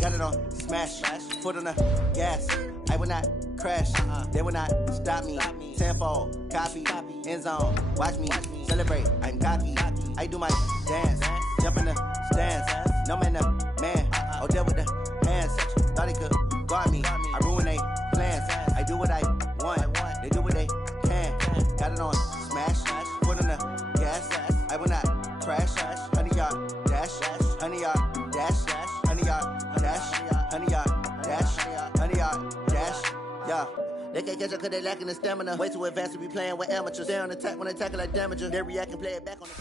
got it on smash, foot on the gas. I will not crash, they will not stop me. Tenfold, copy, end zone, watch me celebrate. I'm cocky, I do my dance, jump in the stands. No man, man, oh there with the hands. Thought he could guard me, I ruin they plans. I do what I want, they do what they can. Got it on smash, foot on the gas. I will not crash, 100-yard dash, 100-yard dash, 100-yard dash, 100-yard dash, 100-yard dash, yeah. They can't catch up cause they lacking the stamina. Way too advanced to be playing with amateurs. Stay on attack when they tackle like damager. They react and play it back on the...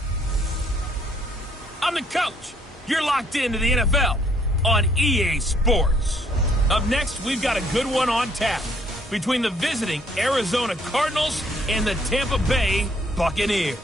I'm the coach. You're locked into the NFL on EA Sports. Up next, we've got a good one on tap between the visiting Arizona Cardinals and the Tampa Bay Buccaneers.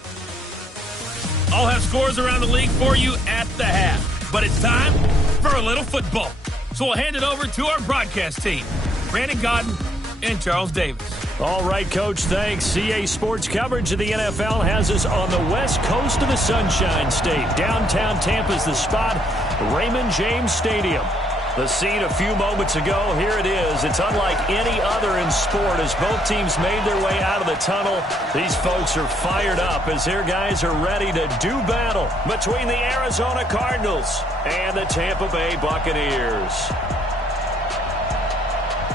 I'll have scores around the league for you at the half. But it's time for a little football. So we'll hand it over to our broadcast team, Brandon Godden and Charles Davis. All right, Coach, thanks. CA Sports coverage of the NFL has us on the west coast of the Sunshine State. Downtown Tampa's the spot, Raymond James Stadium. The scene a few moments ago, here it is. It's unlike any other in sport as both teams made their way out of the tunnel. These folks are fired up as their guys are ready to do battle between the Arizona Cardinals and the Tampa Bay Buccaneers.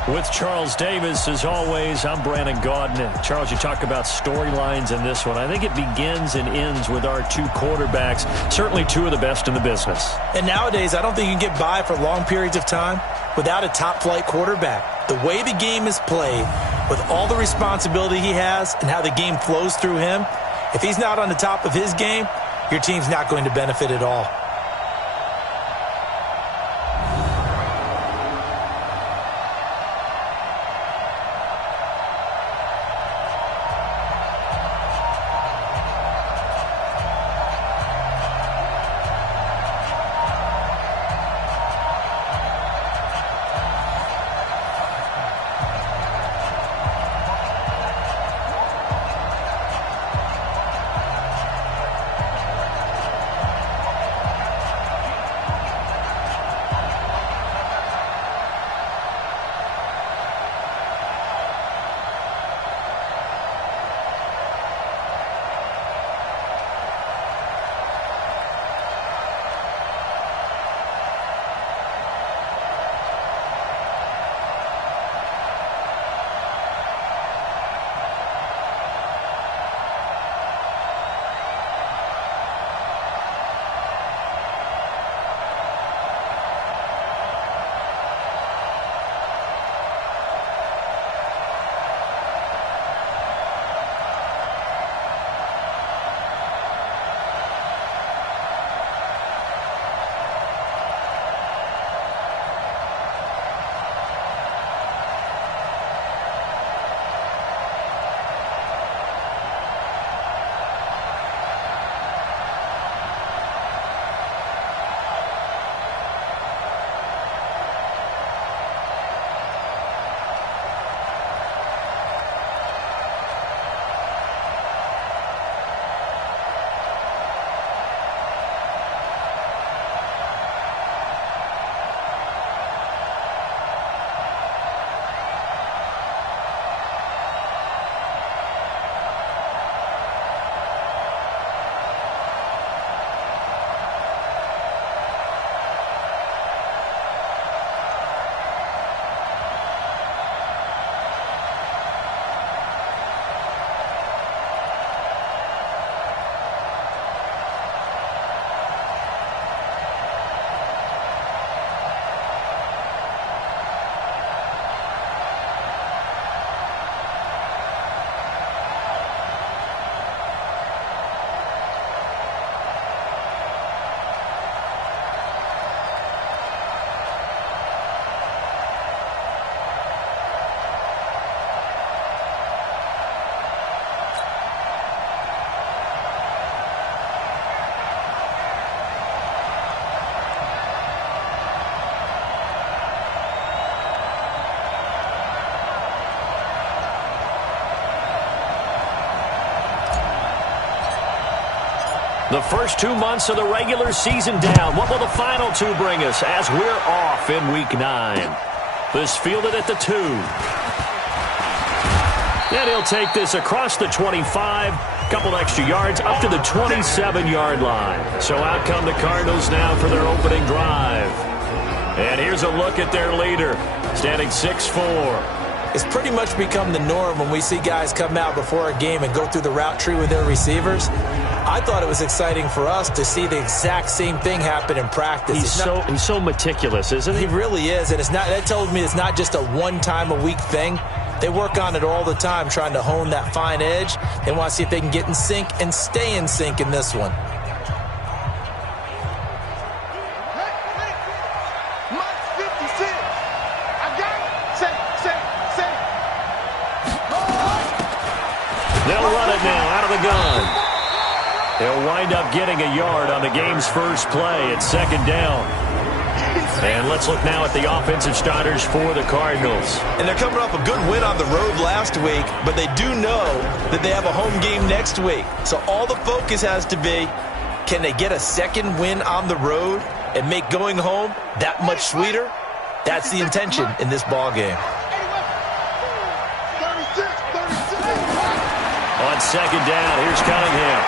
With Charles Davis, as always, I'm Brandon Gaudin. Charles, you talk about storylines in this one. I think it begins and ends with our two quarterbacks, certainly two of the best in the business. And nowadays, I don't think you can get by for long periods of time without a top-flight quarterback. The way the game is played, with all the responsibility he has and how the game flows through him, if he's not on the top of his game, your team's not going to benefit at all. The first 2 months of the regular season down. What will the final 2 bring us as we're off in Week 9? This fielded at the 2. And he'll take this across the 25. Couple extra yards up to the 27-yard line. So out come the Cardinals now for their opening drive. And here's a look at their leader, standing 6'4". It's pretty much become the norm when we see guys come out before a game and go through the route tree with their receivers. I thought it was exciting for us to see the exact same thing happen in practice. He's so meticulous, isn't he? He really is, and that tells me it's not just a one-time-a-week thing. They work on it all the time, trying to hone that fine edge. They want to see if they can get in sync and stay in sync in this one. They'll run it now out of the gun. They'll wind up getting a yard on the game's first play at 2nd down. And let's look now at the offensive starters for the Cardinals. And they're coming off a good win on the road last week, but they do know that they have a home game next week. So all the focus has to be, can they get a second win on the road and make going home that much sweeter? That's the intention in this ball game. On 2nd down, here's Cunningham.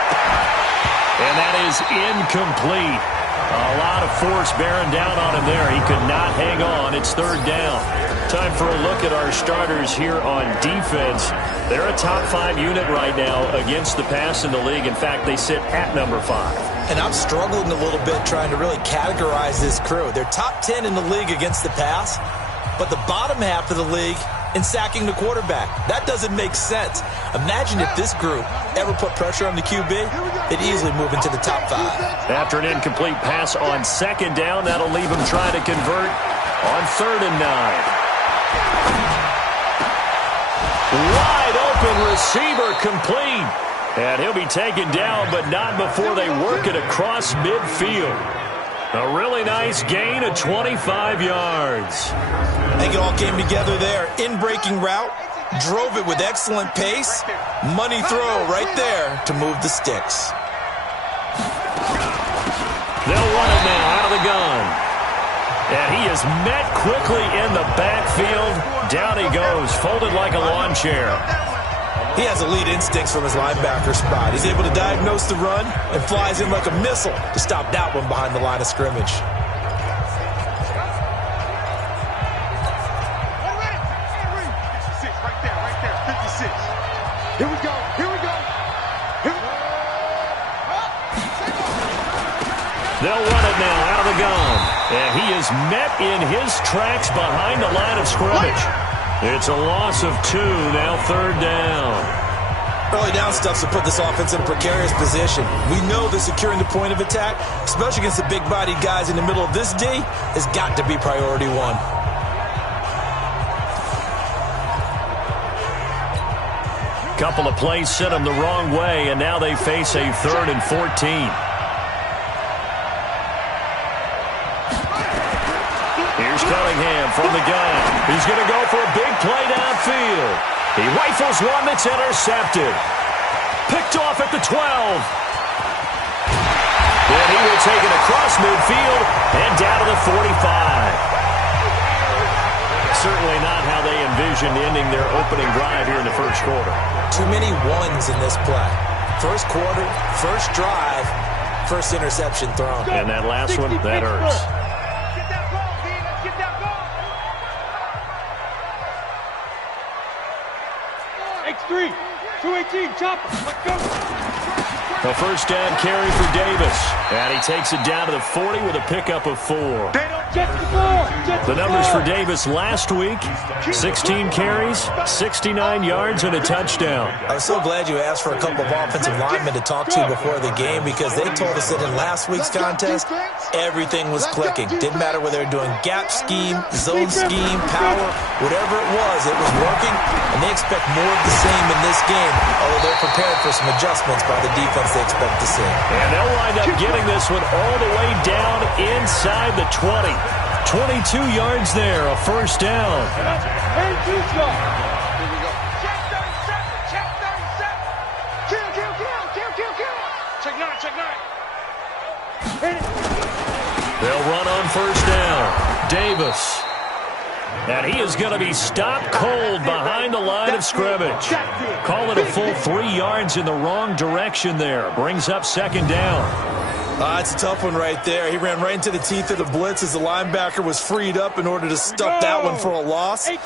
And that is incomplete. A lot of force bearing down on him there. He could not hang on. It's 3rd down. Time for a look at our starters here on defense. They're a top 5 unit right now against the pass in the league. In fact, they sit at number 5. And I'm struggling a little bit trying to really categorize this crew. They're top 10 in the league against the pass, but the bottom half of the league in sacking the quarterback. That doesn't make sense. Imagine if this group ever put pressure on the QB, they'd easily move into the top 5. After an incomplete pass on 2nd down, that'll leave him trying to convert on 3rd and 9. Wide open receiver complete. And he'll be taken down, but not before they work it across midfield. A really nice gain of 25 yards. I think it all came together there. In-breaking route, drove it with excellent pace. Money throw right there to move the sticks. They'll run it now out of the gun. And he is met quickly in the backfield. Down he goes, folded like a lawn chair. He has elite instincts from his linebacker spot. He's able to diagnose the run and flies in like a missile to stop that one behind the line of scrimmage. Here we go. They'll run it now out of the gun. And he is met in his tracks behind the line of scrimmage. It's a loss of 2, now 3rd down. Early down stuff to put this offense in a precarious position. We know that securing the point of attack, especially against the big-bodied guys in the middle of this D, has got to be priority 1. Couple of plays sent them the wrong way, and now they face a 3rd and 14. Here's Cunningham from the gun. He's going to go for a big play downfield. He rifles one that's intercepted. Picked off at the 12. Then he will take it across midfield and down to the 45. Certainly not how they envisioned ending their opening drive here in the first quarter. Too many ones in this play. First quarter, first drive, first interception thrown. And that last one, that hurts. X3, 218, chopper, let's go. A first down carry for Davis. And he takes it down to the 40 with a pickup of 4. The numbers for Davis last week, 16 carries, 69 yards, and a touchdown. I was so glad you asked for a couple of offensive linemen to talk to before the game because they told us that in last week's contest, everything was clicking. Didn't matter whether they were doing gap scheme, zone scheme, power, whatever it was working, and they expect more of the same in this game, although they're prepared for some adjustments by the defense they expect to see. And they'll wind up getting this one all the way down inside the 20. 22 yards there, a first down. And two stop. Check 37. Kill. Check 9. They'll run on first down. Davis. And he is going to be stopped cold behind the line of scrimmage. Call it a full 3 yards in the wrong direction there. Brings up second down. It's a tough one right there. He ran right into the teeth of the blitz as the linebacker was freed up in order to stuff that one for a loss. I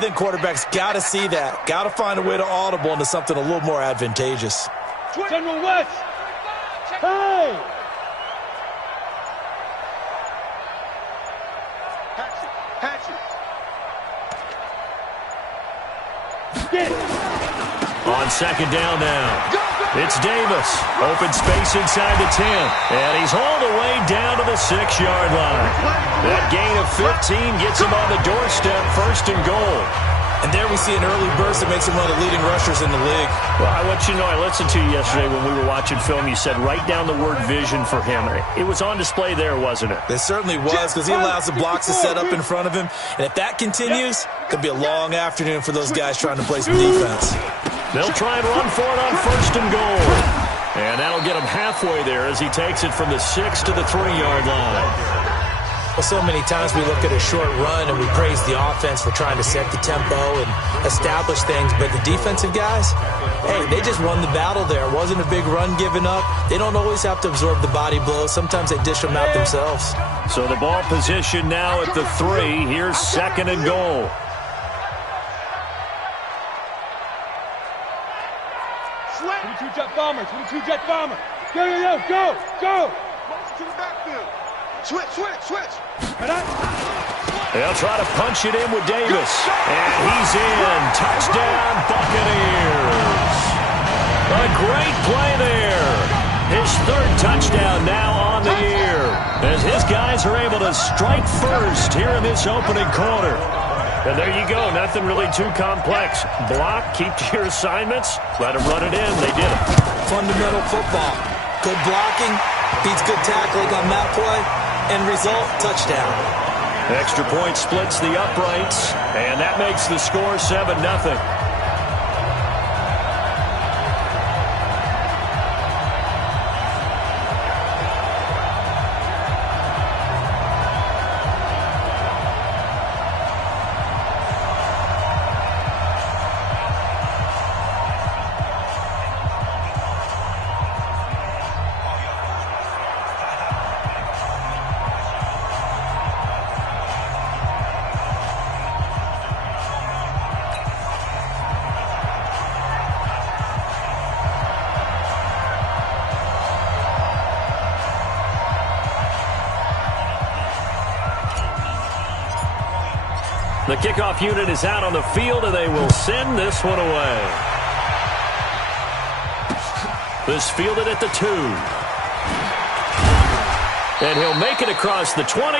think quarterbacks got to see that. Got to find a way to audible into something a little more advantageous. General West. Hey! On second down now. It's Davis. Open space inside the 10. And he's hauled away down to the 6-yard line. That gain of 15 gets him on the doorstep, first and goal. And there we see an early burst that makes him one of the leading rushers in the league. Well, I want you to know, I listened to you yesterday when we were watching film. You said write down the word vision for him. It was on display there, wasn't it? It certainly was, because he allows the blocks to set up in front of him. And if that continues, it could be a long afternoon for those guys trying to play some defense. They'll try and run for it on first and goal. And that'll get him halfway there as he takes it from the 6 to the 3-yard line. Well, so many times we look at a short run and we praise the offense for trying to set the tempo and establish things. But the defensive guys, hey, they just won the battle there. It wasn't a big run given up. They don't always have to absorb the body blows. Sometimes they dish them out themselves. So the ball position now at the 3. Here's second and goal. Jet bomber, 22 jet bomber. Go. March to the backfield. Switch. They'll try to punch it in with Davis. And he's in. Touchdown, Buccaneers. A great play there. His 3rd touchdown now on the year, as his guys are able to strike first here in this opening quarter. And there you go. Nothing really too complex. Block, keep to your assignments, let them run it in. They did it. Fundamental football. Good blocking, beats good tackling on that play. End result, touchdown. Extra point splits the uprights, and that makes the score 7-0. The kickoff unit is out on the field, and they will send this one away. This fielded at the 2. And he'll make it across the 20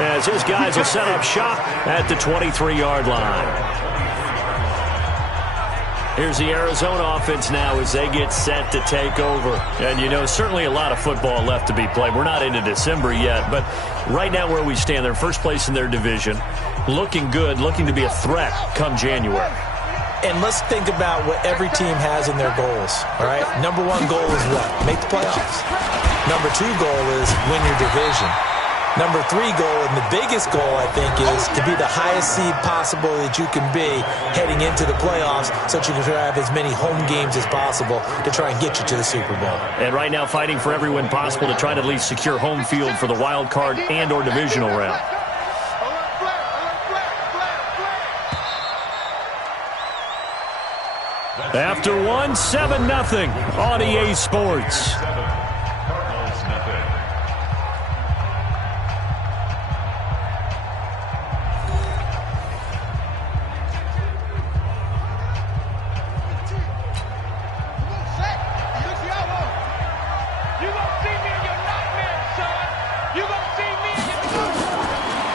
as his guys will set up shop at the 23-yard line. Here's the Arizona offense now as they get set to take over. And, you know, certainly a lot of football left to be played. We're not into December yet, but right now where we stand, they're first place in their division. Looking good, looking to be a threat come January. And let's think about what every team has in their goals, all right? Number 1 goal is what? Make the playoffs. Number 2 goal is win your division. Number 3 goal, and the biggest goal, I think, is to be the highest seed possible that you can be heading into the playoffs so that you can have as many home games as possible to try and get you to the Super Bowl. And right now fighting for every win possible to try to at least secure home field for the wild card and or divisional round. After 1, 7-0 on EA Sports.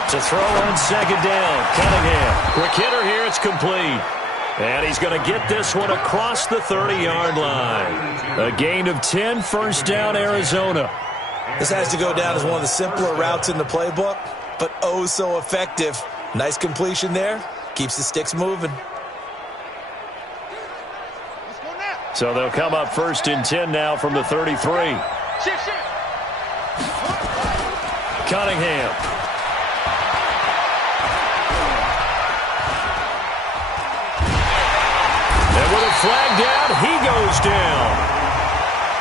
To throw on second down, Cunningham. Quick hitter here, it's complete. And he's going to get this one across the 30-yard line. A gain of 10, first down, Arizona. This has to go down as one of the simpler routes in the playbook, but oh so effective. Nice completion there. Keeps the sticks moving. So they'll come up first and 10 now from the 33. Cunningham. And with a flag down, he goes down.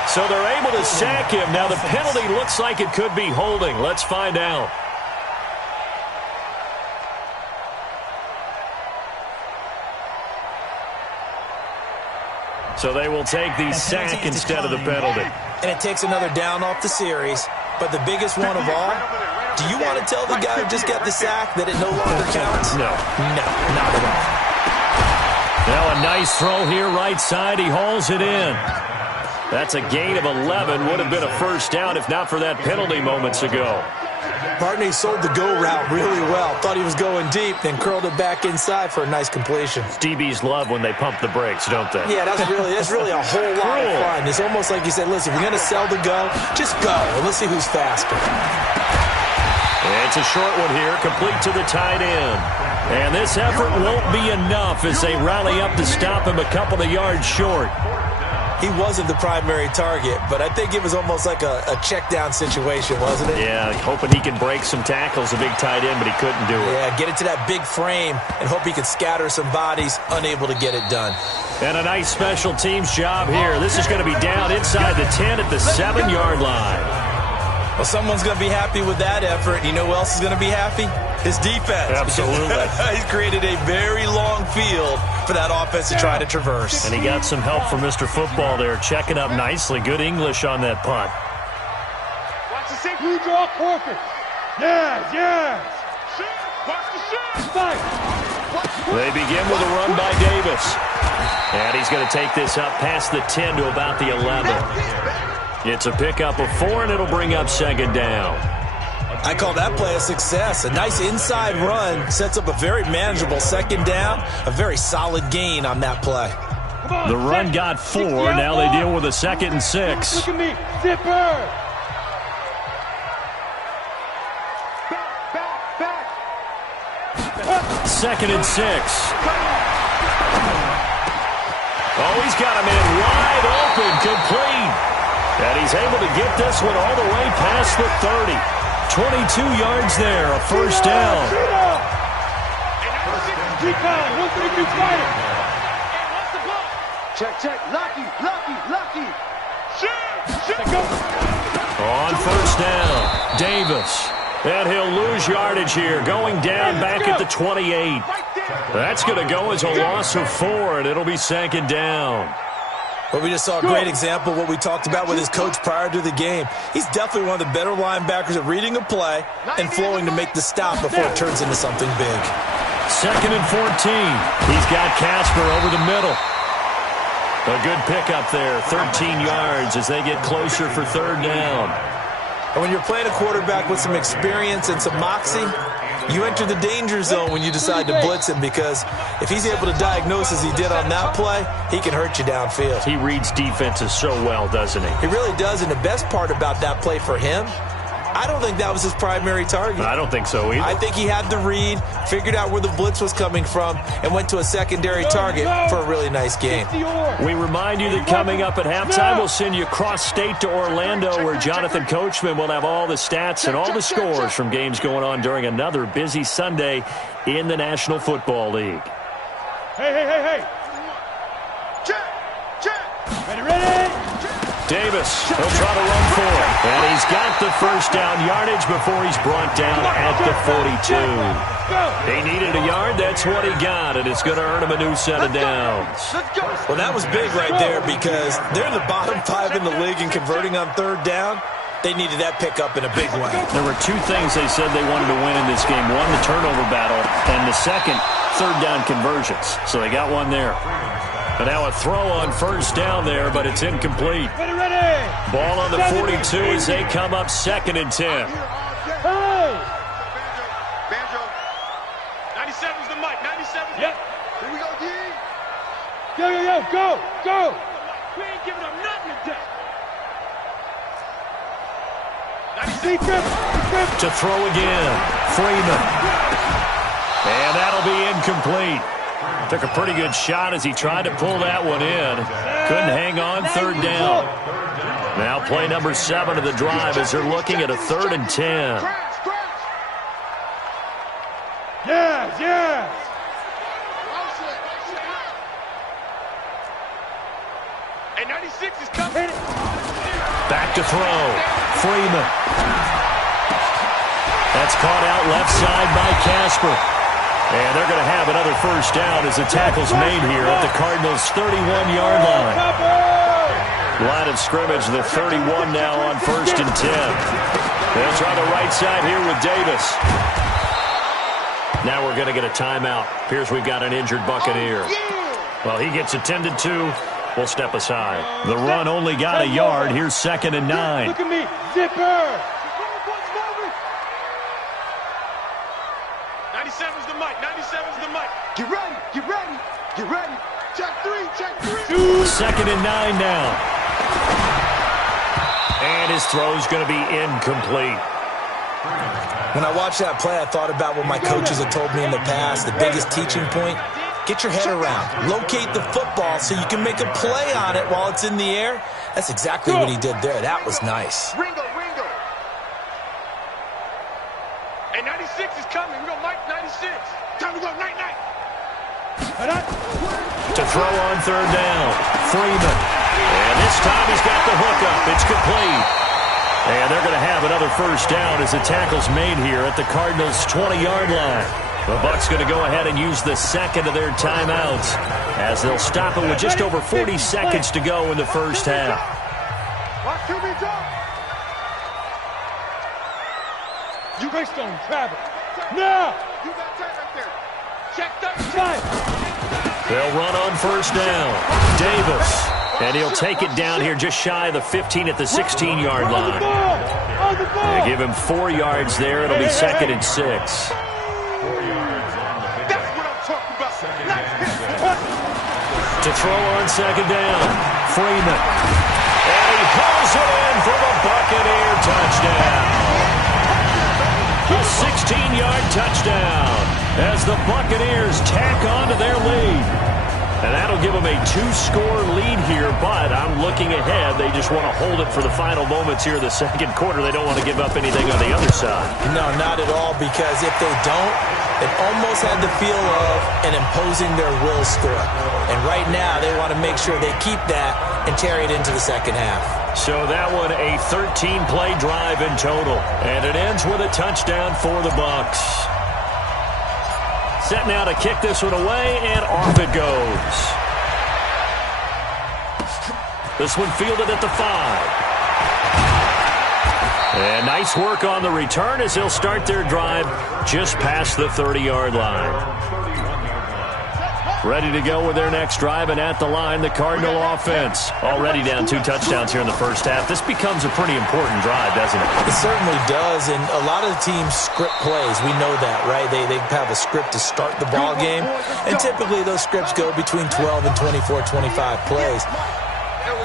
So they're able to sack him. Now the penalty looks like it could be holding. Let's find out. So they will take the sack instead of the penalty. And it takes another down off the series. But the biggest one of all, do you want to tell the guy who just got the sack that it no longer counts? No. No, not at all. Now a nice throw here right side. He hauls it in. That's a gain of 11. Would have been a first down if not for that penalty moments ago. Partney sold the go route really well. Thought he was going deep, then curled it back inside for a nice completion. DBs love when they pump the brakes, don't they? Yeah, that's really a whole lot of fun. It's almost like you said, listen, if you're going to sell the go, just go, and let's see who's faster. It's a short one here, complete to the tight end. And this effort won't be enough as they rally up to stop him a couple of yards short. He wasn't the primary target, but I think it was almost like a check-down situation, wasn't it? Yeah, hoping he can break some tackles, a big tight end, but he couldn't do it. Yeah, get it to that big frame and hope he could scatter some bodies, unable to get it done. And a nice special teams job here. This is going to be down inside the 10 at the 7-yard line. Well, someone's going to be happy with that effort. You know who else is going to be happy? His defense. Absolutely. He's created a very long field for that offense to try to traverse. And he got some help from Mr. Football there, checking up nicely. Good English on that punt. Watch the sink. You draw perfect. Yes, yes. Watch the shot. Fight. They begin with a run by Davis. And he's going to take this up past the 10 to about the 11. It's a pickup of 4, and it'll bring up second down. I call that play a success. A nice inside run sets up a very manageable second down. A very solid gain on that play. The run got 4. Now they deal with a 2nd and 6. Look at me. Zipper. Back. 2nd and 6. Oh, he's got him in wide open, complete. And he's able to get this one all the way past the 30. 22 yards there, a first down. Check. Lucky. On first down, Davis. And he'll lose yardage here, going down back at the 28. That's going to go as a loss of 4, and it'll be second down. Well, we just saw a great example of what we talked about with his coach prior to the game. He's definitely one of the better linebackers at reading a play and flowing to make the stop before it turns into something big. 2nd and 14. He's got Casper over the middle. A good pickup there, 13 yards as they get closer for third down. And when you're playing a quarterback with some experience and some moxie, you enter the danger zone when you decide to blitz him, because if he's able to diagnose as he did on that play, he can hurt you downfield. He reads defenses so well, doesn't he? He really does, and the best part about that play for him, I don't think that was his primary target. I don't think so either. I think he had the read, figured out where the blitz was coming from, and went to a secondary target for a really nice game. We remind you that coming up at halftime, we'll send you cross-state to Orlando, where Jonathan Coachman will have all the stats and all the scores from games going on during another busy Sunday in the National Football League. Hey. Check. Ready. Davis, he'll try to run for it. And he's got the first down yardage before he's brought down at the 42. He needed a yard. That's what he got, and it's going to earn him a new set of downs. Well, that was big right there, because they're in the bottom 5 in the league in converting on third down. They needed that pickup in a big way. There were 2 things they said they wanted to win in this game. One, the turnover battle, and the second, third down conversions. So they got one there. And now a throw on first down there, but it's incomplete. Ready. Ball on the 42 as they come up 2nd and 10. Hey. Banjo. 97's the mic. 97. Yep. Here we go, D. Yo, go. We ain't giving up nothing today. To throw again, Freeman. And that'll be incomplete. Took a pretty good shot as he tried to pull that one in. Couldn't hang on, third down. Now play number 7 of the drive as they're looking at a 3rd and 10. Yes, yes. Hey, 96 is coming. Back to throw. Freeman. That's caught out left side by Casper. And they're going to have another first down as the tackle's made here at the Cardinals' 31-yard line. Line of scrimmage, the 31 now on 1st and 10. They'll try the right side here with Davis. Now we're going to get a timeout. Appears we've got an injured Buccaneer. Well, he gets attended to. We'll step aside. The run only got a yard. Here's 2nd and 9. Look at me. Zipper. 97's the mic. 97's the mic. Get ready. Get ready. Get ready. Check 3. Check 3. 2nd and 9 now. And his throw's going to be incomplete. When I watched that play, I thought about what my coaches have told me in the past. The biggest teaching point, get your head around. Locate the football so you can make a play on it while it's in the air. That's exactly what he did there. That was nice. Ringo. Hey, 96 is coming. We go Mike 96. Time to go night. To throw on 3rd down. Freeman. And this time he's got the hookup. It's complete. And they're going to have another first down as the tackle's made here at the Cardinals' 20-yard line. The Bucs going to go ahead and use the second of their timeouts as they'll stop it with just over 40 seconds to go in the first half. Watch QB drop. You based on Travis. Now. You got time right there. Check 30. They'll run on 1st down. Davis. And he'll take it down here just shy of the 15 at the 16-yard line. They give him 4 yards there. It'll be 2nd and 6. That's what I'm talking about. To throw on 2nd down. Freeman. And he pulls it in for the Buccaneer touchdown. A 16-yard touchdown as the Buccaneers tack on to their lead. And that'll give them a 2-score lead here, but I'm looking ahead. They just want to hold it for the final moments here in the 2nd quarter. They don't want to give up anything on the other side. No, not at all, because if they don't, it almost had the feel of an imposing their will score. And right now, they want to make sure they keep that and carry it into the 2nd half. So that one, a 13-play drive in total. And it ends with a touchdown for the Bucs. Set now to kick this one away, and off it goes. This one fielded at the 5. And nice work on the return as they'll start their drive just past the 30-yard line. Ready to go with their next drive, and at the line, the Cardinal offense. Already down 2 touchdowns here in the first half. This becomes a pretty important drive, doesn't it? It certainly does, and a lot of the teams script plays. We know that, right? They have a script to start the ball game, and typically those scripts go between 12 and 24, 25 plays.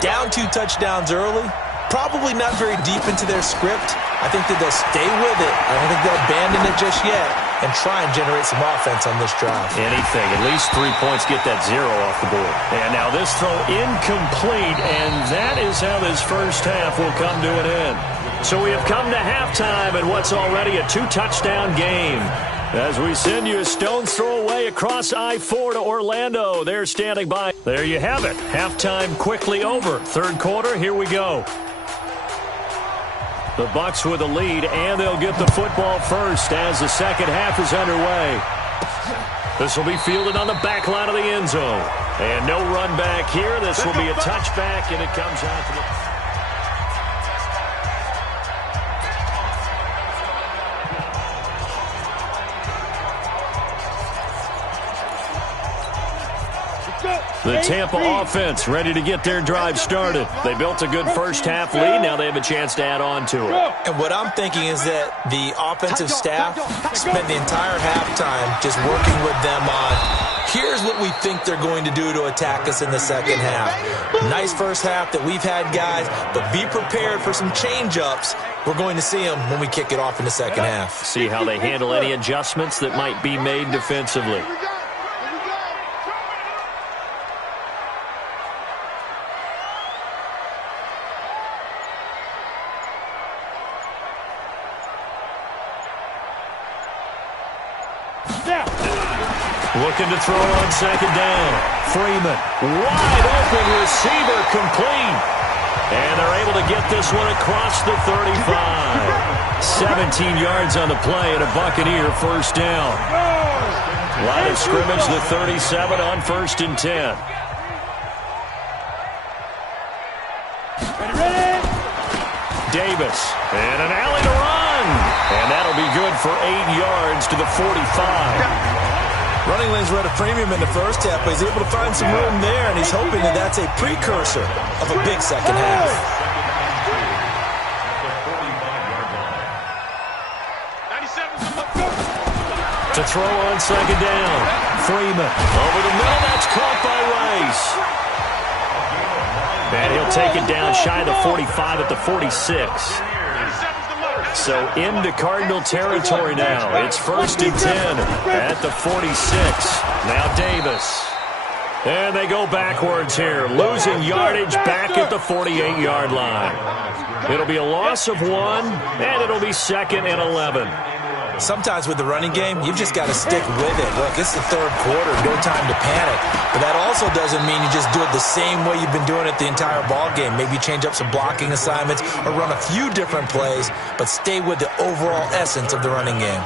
Down 2 touchdowns early, probably not very deep into their script. I think that they'll stay with it. I don't think they'll abandon it just yet and try and generate some offense on this drive. Anything. At least 3 points, get that 0 off the board. And now this throw incomplete, and that is how this first half will come to an end. So we have come to halftime in what's already a 2-touchdown game. As we send you a stone's throw away across I-4 to Orlando. They're standing by. There you have it. Halftime quickly over. 3rd quarter, here we go. The Bucs with a lead, and they'll get the football first as the 2nd half is underway. This will be fielded on the back line of the end zone. And no run back here. This will be a touchback, and it comes out to the... The Tampa offense ready to get their drive started. They built a good first half lead. Now they have a chance to add on to it. And what I'm thinking is that the offensive staff spent the entire halftime just working with them on, here's what we think they're going to do to attack us in the 2nd half. Nice first half that we've had, guys, but be prepared for some change-ups. We're going to see them when we kick it off in the 2nd half. See how they handle any adjustments that might be made defensively. Looking to throw on second down. Freeman, wide open receiver, complete. And they're able to get this one across the 35. 17 yards on the play and a Buccaneer first down. Line of scrimmage, the 37 on 1st and 10. Davis, and an alley to run. And that'll be good for 8 yards to the 45. Running lanes were at a premium in the first half, but he's able to find some room there, and he's hoping that that's a precursor of a big second half. To throw on second down. Freeman over the middle. That's caught by Rice. And he'll take it down shy of the 45 at the 46. So into Cardinal territory now. It's 1st and 10 at the 46. Now Davis. And they go backwards here. Losing yardage back at the 48-yard line. It'll be a loss of 1, and it'll be 2nd and 11. Sometimes with the running game, you've just got to stick with it. Look, it's the third quarter, no time to panic. But that also doesn't mean you just do it the same way you've been doing it the entire ball game. Maybe change up some blocking assignments or run a few different plays, but stay with the overall essence of the running game.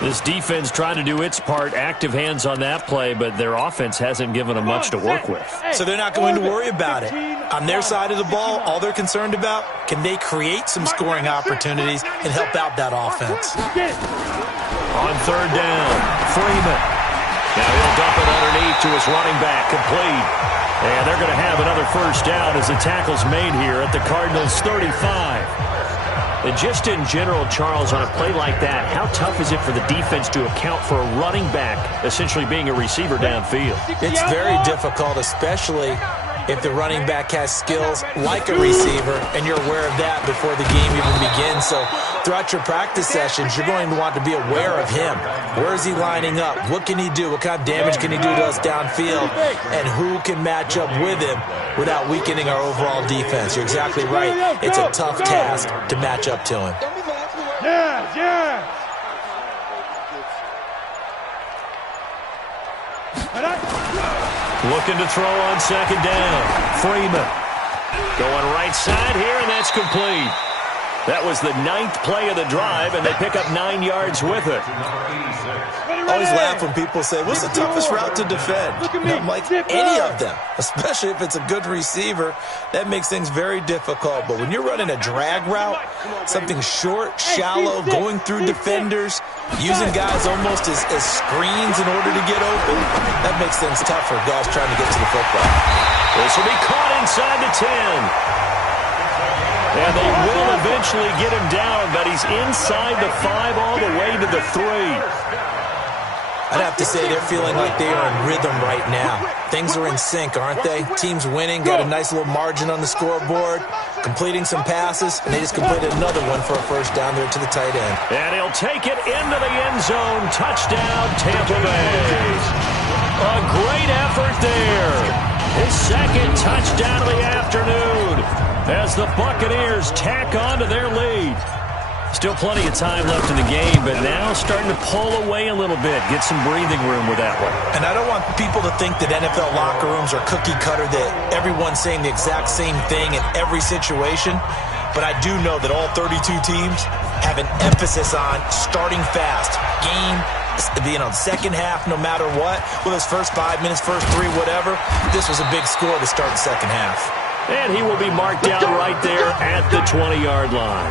This defense trying to do its part, active hands on that play, but their offense hasn't given them much to work with. So they're not going to worry about it. On their side of the ball, all they're concerned about, can they create some scoring opportunities and help out that offense? On third down, Freeman. Now he'll dump it underneath to his running back, complete. And they're going to have another first down as the tackle's made here at the Cardinals' 35. And just in general, Charles, on a play like that, how tough is it for the defense to account for a running back essentially being a receiver downfield? It's very difficult, especially if the running back has skills like a receiver, and you're aware of that before the game even begins. So throughout your practice sessions, you're going to want to be aware of him. Where is he lining up? What can he do? What kind of damage can he do to us downfield? And who can match up with him without weakening our overall defense? You're exactly right. It's a tough task to match up to him. Looking to throw on second down. Freeman going right side here, and that's complete. That was the 9th play of the drive, and they pick up 9 yards with it. I always laugh when people say, what's the toughest route to defend? I'm like, any of them, especially if it's a good receiver. That makes things very difficult. But when you're running a drag route, something short, shallow, going through defenders, using guys almost as screens in order to get open, that makes things tough for guys trying to get to the football. This will be caught inside the 10. And they will eventually get him down, but he's inside the 5 all the way to the 3. I'd have to say they're feeling like they are in rhythm right now. Things are in sync, aren't they? Team's winning, got a nice little margin on the scoreboard, completing some passes, and they just completed another one for a first down there to the tight end. And he'll take it into the end zone. Touchdown, Tampa Bay. A great effort there. His second touchdown of the afternoon as the Buccaneers tack on to their lead. Still plenty of time left in the game, but now starting to pull away a little bit, get some breathing room with that one. And I don't want people to think that NFL locker rooms are cookie cutter, that everyone's saying the exact same thing in every situation. But I do know that all 32 teams have an emphasis on starting fast. Game, second half, no matter what. Well, his first 5 minutes, first 3, whatever. This was a big score to start the second half. And he will be marked down right there at the 20-yard line.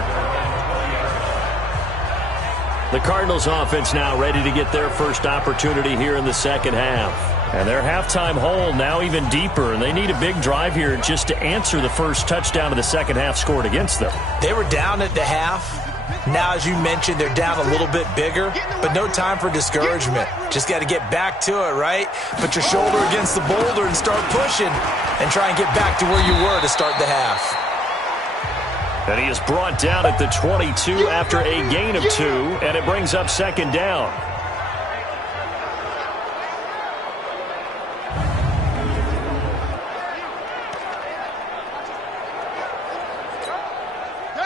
The Cardinals offense now ready to get their first opportunity here in the second half. And their halftime hole now even deeper, and they need a big drive here just to answer the first touchdown of the second half scored against them. They were down at the half. Now, as you mentioned, they're down a little bit bigger, but no time for discouragement. Just got to get back to it, right? Put your shoulder against the boulder and start pushing and try and get back to where you were to start the half. And he is brought down at the 22 after a gain of 2, and it brings up second down.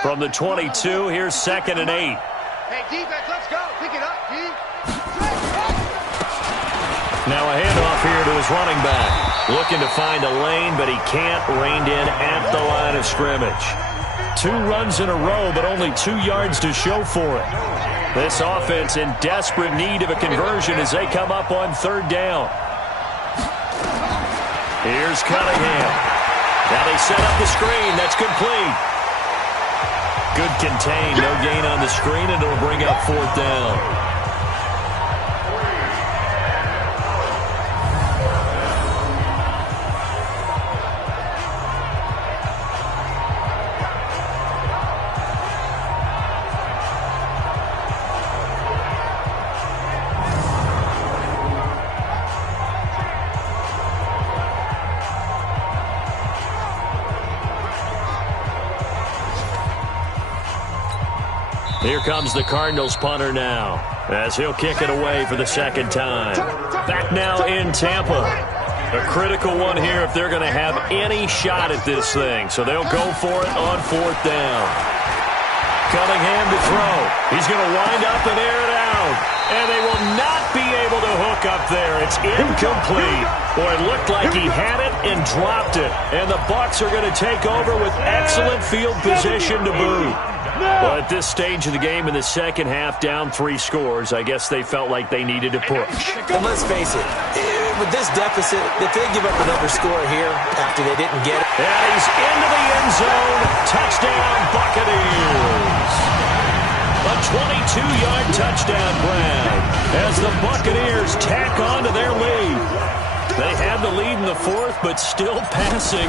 From the 22, here's 2nd and 8. Hey, defense, let's go. Pick it up, D. Now a handoff here to his running back. Looking to find a lane, but he can't. Reined in at the line of scrimmage. 2 runs in a row, but only 2 yards to show for it. This offense in desperate need of a conversion as they come up on 3rd down. Here's Cunningham. Now they set up the screen. That's complete. Good contain. No gain on the screen, and it'll bring up 4th down. Here comes the Cardinals punter now, as he'll kick it away for the 2nd time. Back now in Tampa. A critical one here if they're going to have any shot at this thing. So they'll go for it on 4th down. Cunningham to throw. He's going to wind up and air it out. And they will not be able to hook up there. It's incomplete. Boy, it looked like he had it and dropped it. And the Bucs are going to take over with excellent field position to boot. Well, at this stage of the game in the 2nd half, down 3 scores, I guess they felt like they needed to push. And let's face it, with this deficit, if they give up another score here after they didn't get it. And he's into the end zone. Touchdown, Buccaneers. A 22-yard touchdown grab as the Buccaneers tack on to their lead. They had the lead in the 4th, but still passing.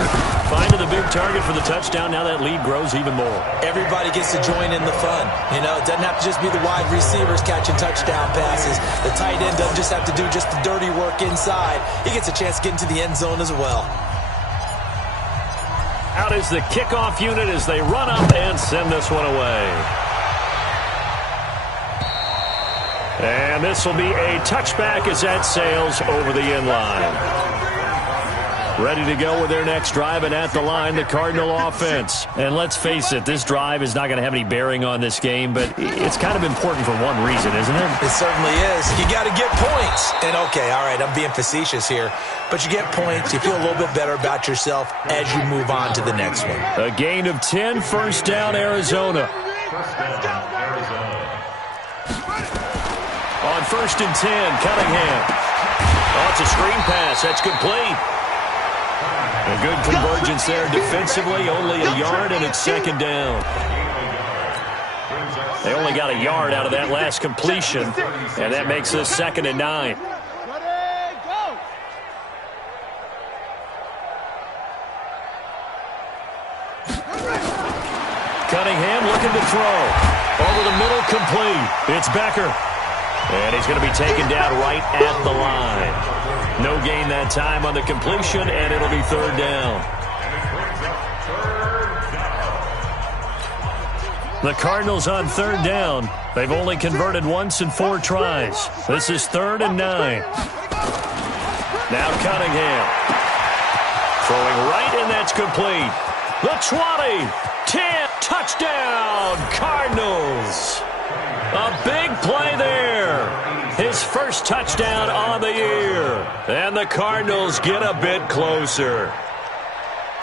Finding the big target for the touchdown. Now that lead grows even more. Everybody gets to join in the fun. You know, it doesn't have to just be the wide receivers catching touchdown passes. The tight end doesn't just have to do just the dirty work inside. He gets a chance to get into the end zone as well. Out is the kickoff unit as they run up and send this one away. And this will be a touchback as that sails over the end line. Ready to go with their next drive, and at the line, the Cardinal offense. And let's face it, this drive is not going to have any bearing on this game, but it's kind of important for one reason, isn't it? It certainly is. You got to get points. And okay, all right, I'm being facetious here, but you get points, you feel a little bit better about yourself as you move on to the next one. A gain of 10, 1st down, Arizona. On 1st and 10, Cunningham. Oh, it's a screen pass. That's complete. A good convergence there defensively. Only a yard, and it's 2nd down. They only got a yard out of that last completion, and that makes this 2nd and 9. Cunningham looking to throw. Over the middle, complete. It's Becker. And he's going to be taken down right at the line. No gain that time on the completion, and it'll be 3rd down. The Cardinals on 3rd down. They've only converted once in 4 tries. This is 3rd and 9. Now Cunningham. Throwing right, and that's complete. The 20, 10, touchdown, Cardinals. A big play there. His first touchdown on the year. And the Cardinals get a bit closer.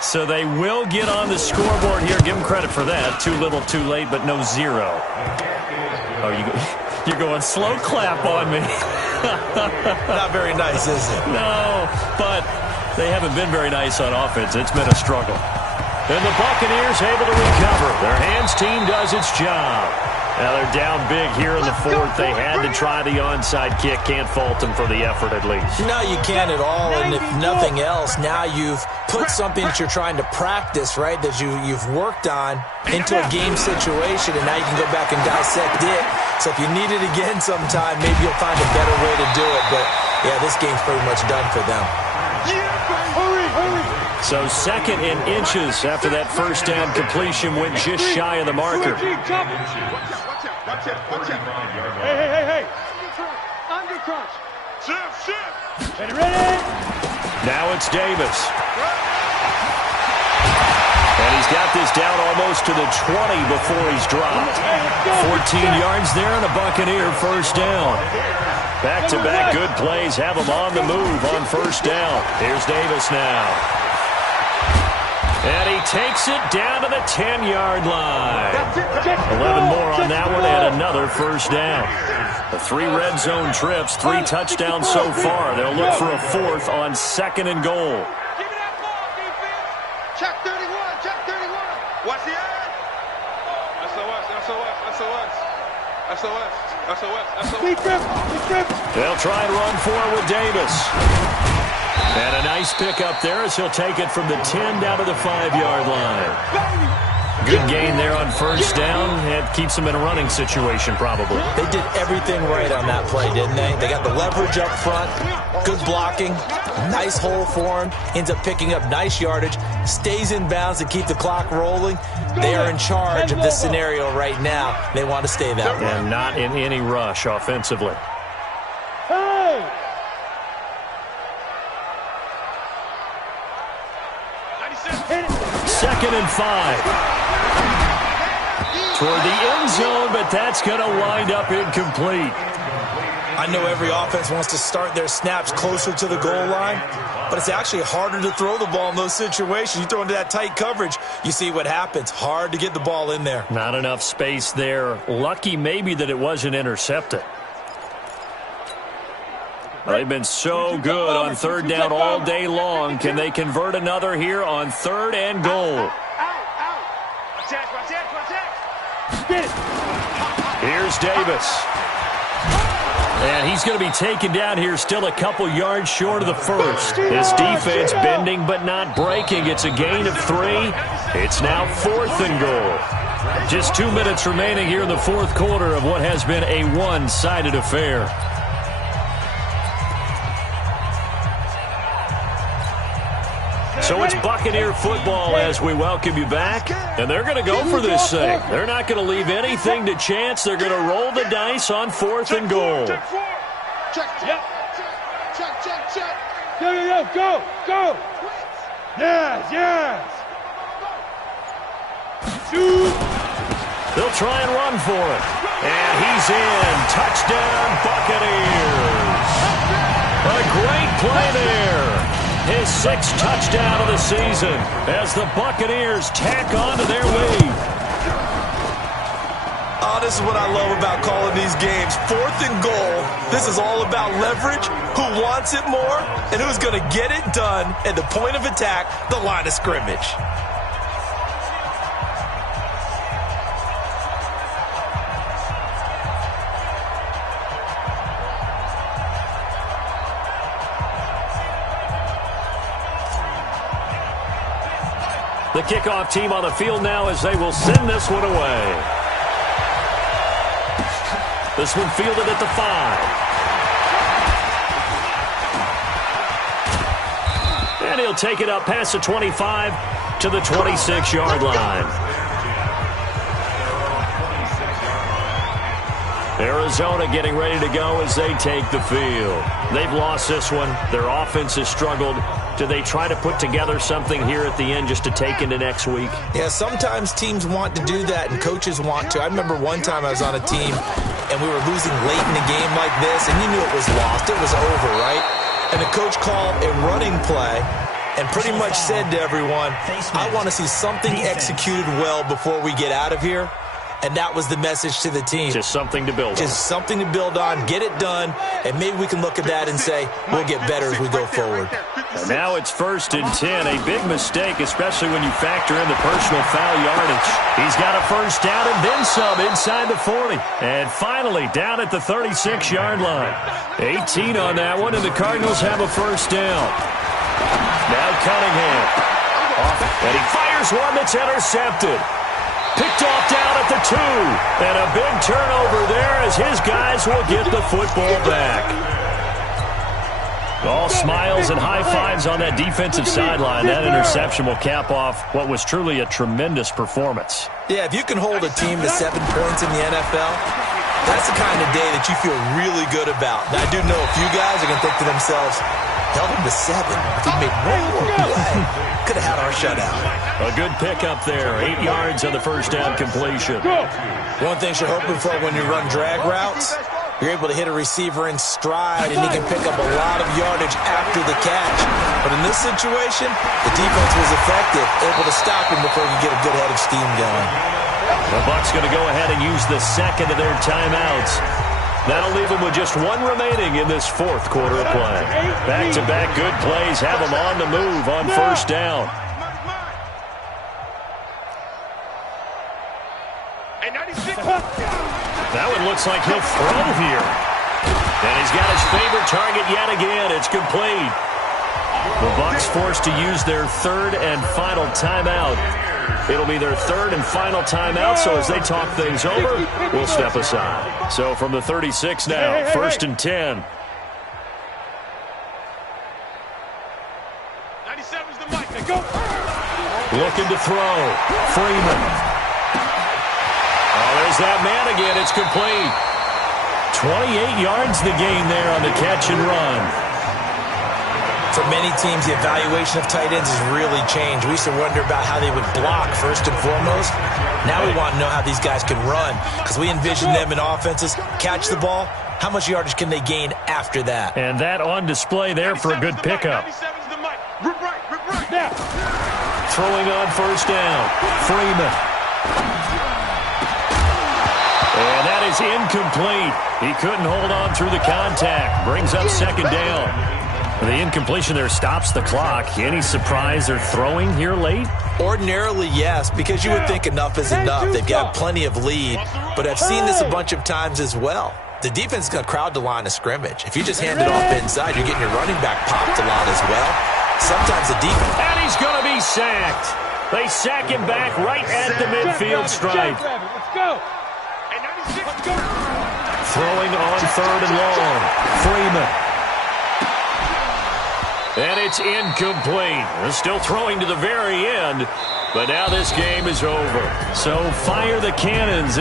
So they will get on the scoreboard here. Give them credit for that. Too little, too late, but no 0. Oh, you're going slow clap on me. Not very nice, is it? No, but they haven't been very nice on offense. It's been a struggle. And the Buccaneers able to recover. Their hands team does its job. Now they're down big here in the 4th. They had to try the onside kick. Can't fault them for the effort at least. No, you can't at all. And if nothing else, now you've put something that you're trying to practice, right, that you've worked on into a game situation, and now you can go back and dissect it. So if you need it again sometime, maybe you'll find a better way to do it. But, yeah, this game's pretty much done for them. So 2nd and inches after that 1st down completion went just shy of the marker. Hey. Under crunch. Shift. Ready. Now it's Davis. And he's got this down almost to the 20 before he's dropped. 14 yards there and a Buccaneer 1st down. Back-to-back good plays have them on the move on first down. Here's Davis now. And he takes it down to the 10-yard line. 11 more on that one and another first down. The 3 red zone trips, 3 touchdowns so far. They'll look for a 4th on 2nd and goal. Give me that ball, defense. Check 31, check 31. Watch the eye. SOS. They'll try and run for it with Davis. And a nice pick up there as he'll take it from the 10 down to the 5-yard line. Good gain there on first down. It keeps them in a running situation probably. They did everything right on that play, didn't they? They got the leverage up front, good blocking, nice hole for him, ends up picking up nice yardage, stays in bounds to keep the clock rolling. They are in charge of this scenario right now. They want to stay that way. And not in any rush offensively. Hey! 2nd and 5. Toward the end zone, but that's going to wind up incomplete. I know every offense wants to start their snaps closer to the goal line, but it's actually harder to throw the ball in those situations. You throw into that tight coverage, you see what happens. Hard to get the ball in there. Not enough space there. Lucky maybe that it wasn't intercepted. They've been so good on 3rd down all day long. Can they convert another here on 3rd and goal? Here's Davis. And he's going to be taken down here still a couple yards short of the 1st. His defense bending but not breaking. It's a gain of 3. It's now 4th and goal. Just 2 minutes remaining here in the 4th quarter of what has been a one-sided affair. So it's Buccaneer football as we welcome you back. And they're going to go for this thing. They're not going to leave anything to chance. They're going to roll the dice on 4th and goal. Check. Go. Yes. Shoot. They'll try and run for it. And he's in. Touchdown, Buccaneers. A great play there. His 6th touchdown of the season as the Buccaneers tack on to their lead. Oh, this is what I love about calling these games. 4th and goal. This is all about leverage, who wants it more, and who's going to get it done at the point of attack, the line of scrimmage. The kickoff team on the field now as they will send this one away. This one fielded at the 5. And he'll take it up past the 25 to the 26-yard line. Arizona getting ready to go as they take the field. They've lost this one. Their offense has struggled. Do they try to put together something here at the end just to take into next week? Yeah, sometimes teams want to do that and coaches want to. I remember one time I was on a team and we were losing late in a game like this and you knew it was lost. It was over, right? And the coach called a running play and pretty much said to everyone, I want to see something executed well before we get out of here. And that was the message to the team. Just something to build on. Just something to build on, get it done, and maybe we can look at that and say, we'll get better as we go forward. And now it's 1st and 10. A big mistake, especially when you factor in the personal foul yardage. He's got a first down and then some inside the 40. And finally down at the 36-yard line. 18 on that one, and the Cardinals have a first down. Now Cunningham. And he fires one that's intercepted. Picked off down at the 2. And a big turnover there as his guys will get the football back. All smiles and high fives on that defensive sideline. That interception will cap off what was truly a tremendous performance. Yeah, if you can hold a team to 7 points in the NFL, that's the kind of day that you feel really good about. And I do know a few guys are going to think to themselves, held him to 7. If he made one more play, could have had our shutout. A good pickup there. 8 yards on the first down completion. One thing you're hoping for when you run drag routes you're able to hit a receiver in stride, and he can pick up a lot of yardage after the catch. But in this situation, the defense was effective, able to stop him before he could get a good head of steam going. The Bucs going to go ahead and use the second of their timeouts. That'll leave them with just one remaining in this fourth quarter of play. Back-to-back good plays have them on the move on first down. That one looks like he'll throw here. And he's got his favorite target yet again. It's complete. The Bucs forced to use their third and final timeout. It'll be their third and final timeout, so as they talk things over, we'll step aside. So from the 36 now, first and 10. 97's the mic. Go. Looking to throw. Freeman. Oh, there's that man again. It's complete. 28 yards the gain there on the catch and run. For many teams, the evaluation of tight ends has really changed. We used to wonder about how they would block first and foremost. Now we want to know how these guys can run, because we envision them in offenses catch the ball. How much yardage can they gain after that? And that on display there for a good pickup. Throwing on first down. Freeman. And that is incomplete. He couldn't hold on through the contact. Brings up second down. The incompletion there stops the clock. Any surprise they're throwing here late? Ordinarily, yes, because you would think enough is enough. They've got plenty of lead, but I've seen this a bunch of times as well. The defense is going to crowd the line of scrimmage. If you just hand it off inside, you're getting your running back popped a lot as well. Sometimes the defense... And he's going to be sacked. They sack him back right at the midfield stripe. Let's go. Throwing on third and long. Freeman. And it's incomplete. They're still throwing to the very end, but now this game is over. So fire the cannons.